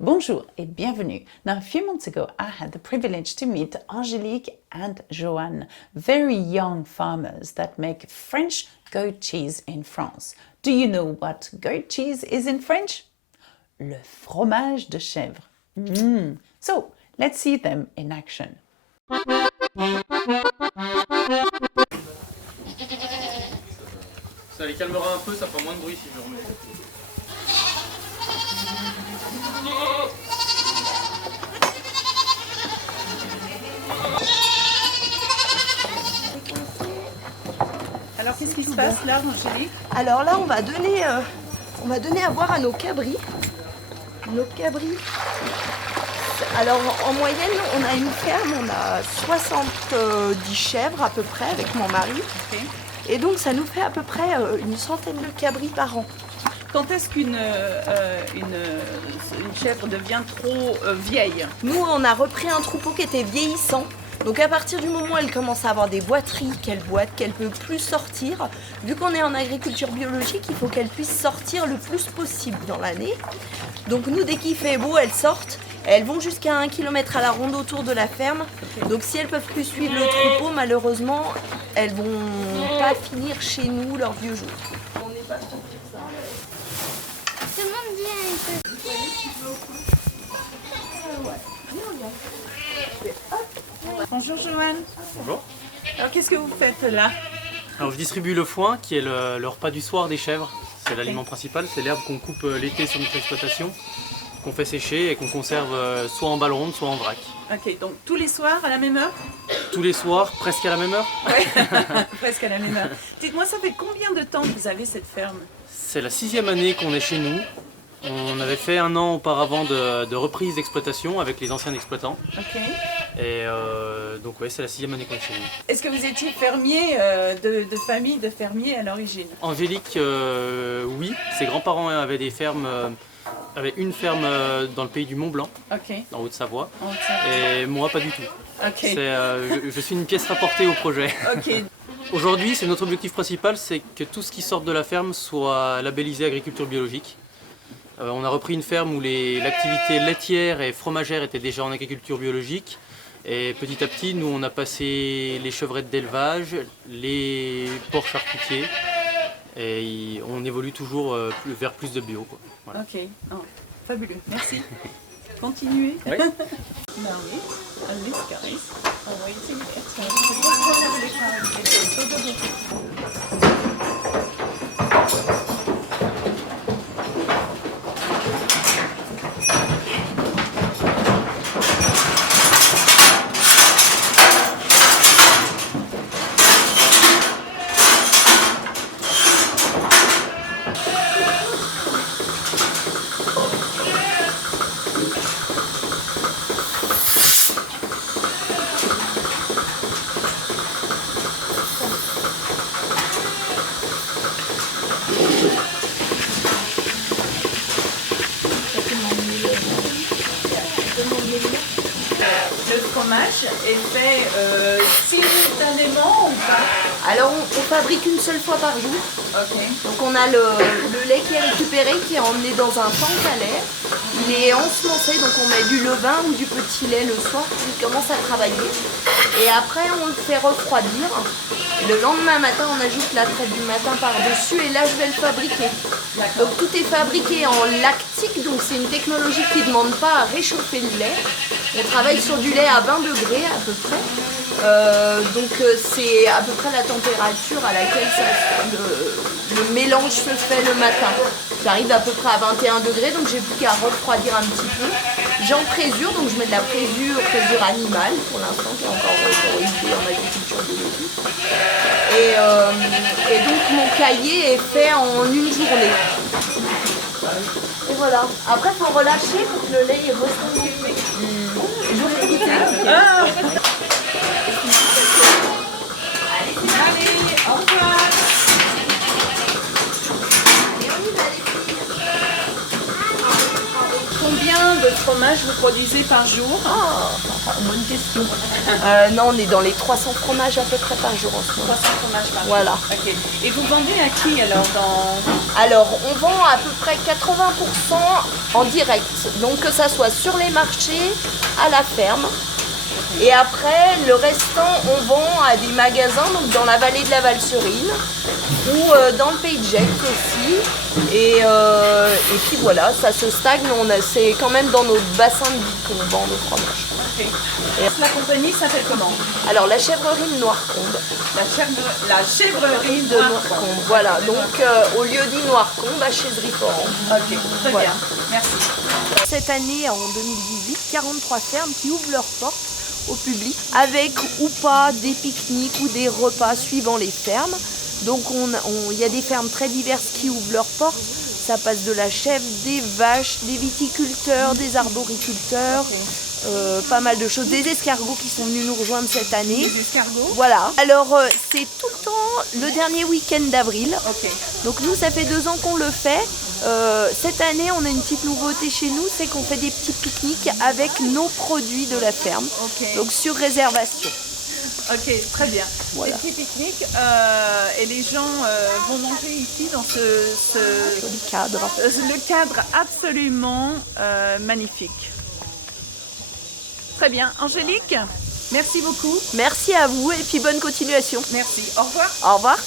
Bonjour et bienvenue. Now, a few months ago, I had the privilege to meet Angélique and Joanne, very young farmers that make French goat cheese in France. Do you know what goat cheese is in French? Le fromage de chèvre. So, let's see them in action. Ça les calmera un peu, ça fera moins de bruit si je remets. Alors, qu'est-ce qui se passe là, Angélique? Alors là, on va donner à boire à nos cabris. Nos cabris. Alors en moyenne, on a une ferme, on a 70 chèvres à peu près avec mon mari. Okay. Et donc ça nous fait à peu près une centaine de cabris par an. Quand est-ce qu'une chèvre devient trop vieille? Nous, on a repris un troupeau qui était vieillissant. Donc à partir du moment où elle commence à avoir des boiteries, qu'elle boite, qu'elle peut plus sortir, vu qu'on est en agriculture biologique, il faut qu'elle puisse sortir le plus possible dans l'année. Donc nous, dès qu'il fait beau, elles sortent. Elles vont jusqu'à 1 km à la ronde autour de la ferme. Donc si elles peuvent plus suivre le troupeau, malheureusement, elles vont pas finir chez nous leurs vieux jours. On n'est pas trop sur ça. Tout le monde dit un peu. Bonjour Joanne. Bonjour. Alors qu'est-ce que vous faites là? Alors je distribue le foin qui est le repas du soir des chèvres. C'est l'aliment principal, c'est l'herbe qu'on coupe l'été sur notre exploitation, qu'on fait sécher et qu'on conserve soit en balle ronde, soit en vrac. Ok, donc tous les soirs à la même heure? Tous les soirs, presque à la même heure. Oui, presque à la même heure. Dites-moi, ça fait combien de temps que vous avez cette ferme? C'est la 6e année qu'on est chez nous. On avait fait 1 an auparavant de reprise d'exploitation avec les anciens exploitants. Ok. Et donc ouais, c'est la 6e année qu'on est chez nous. Est-ce que vous étiez fermier de famille de fermiers à l'origine? Angélique, oui, ses grands-parents avaient des fermes, avaient une ferme dans le pays du Mont Blanc, Ok. en Haute-Savoie, On tient. et moi pas du tout. Ok. Je suis une pièce rapportée au projet. Ok. Aujourd'hui, c'est notre objectif principal, c'est que tout ce qui sort de la ferme soit labellisé agriculture biologique. On a repris une ferme où l'activité laitière et fromagère était déjà en agriculture biologique. Et petit à petit, nous on a passé les chevrettes d'élevage, les porcs charcutiers. Et on évolue toujours vers plus de bio, quoi. Voilà. Ok. Oh, fabuleux. Merci. Continuez. Oui. Bah oui. Alles Caris. Waiting. Le fromage est fait simultanément ou pas? Alors on fabrique une seule fois par jour. Ok. Donc on a le lait qui est récupéré, qui est emmené dans un tank à lait. Il est ensemencé, donc on met du levain ou du petit lait le soir qui commence à travailler. Et après on le fait refroidir. Et le lendemain matin on ajoute la traite du matin par-dessus et là je vais le fabriquer. Donc tout est fabriqué en lactique, donc c'est une technologie qui ne demande pas à réchauffer le lait. On travaille sur du lait à 20 degrés à peu près. Donc c'est à peu près la température à laquelle le mélange se fait le matin. J'arrive à peu près à 21 degrés, donc j'ai plus qu'à refroidir un petit peu. J'en présure, donc je mets de la présure animale pour l'instant, qui est encore autorisée en agriculture biologique. Et donc mon cahier est fait en une journée. Et voilà. Après, il faut relâcher pour que le lait est reconduit. Je vais goûter. Ah. Allez, au revoir. Et on y va, les filles. Combien Combien de fromages vous produisez par jour? Bonne question. Non, on est dans les 300 fromages à peu près par jour en ce moment. 300 fromages par jour. Voilà. Ok. Et vous vendez à qui alors Alors, on vend à peu près 80% en direct. Donc, que ça soit sur les marchés, à la ferme. Et après, le restant, on vend à des magasins, donc dans la vallée de la Valserine ou dans le pays de Gex aussi. Et puis voilà, ça se stagne. C'est quand même dans notre bassin de vie qu'on vend nos fromages. Ok. La compagnie s'appelle comment? Alors, la chèvrerie de Noircombe. La chèvrerie De Noircombe, voilà. Donc, au lieu dit Noircombe, à Chaiserie-Foran. Ok, très Voilà. bien. Merci. Cette année, en 2018, 43 fermes qui ouvrent leurs portes au public, avec ou pas des pique-niques ou des repas suivant les fermes. Donc il y a des fermes très diverses qui ouvrent leurs portes. Ça passe de la chèvre, des vaches, des viticulteurs, des arboriculteurs, pas mal de choses. Des escargots qui sont venus nous rejoindre cette année. Les escargots? Voilà. Alors c'est tout le temps le dernier week-end d'avril. Ok. Donc nous, ça fait 2 ans qu'on le fait. Cette année, on a une petite nouveauté chez nous, c'est qu'on fait des petits pique-niques avec nos produits de la ferme. Ok. Donc sur réservation. Ok, très bien. Voilà. Des petits pique-niques et les gens vont manger ici dans Joli cadre. le cadre absolument magnifique. Très bien. Angélique, merci beaucoup. Merci à vous et puis bonne continuation. Merci. Au revoir. Au revoir.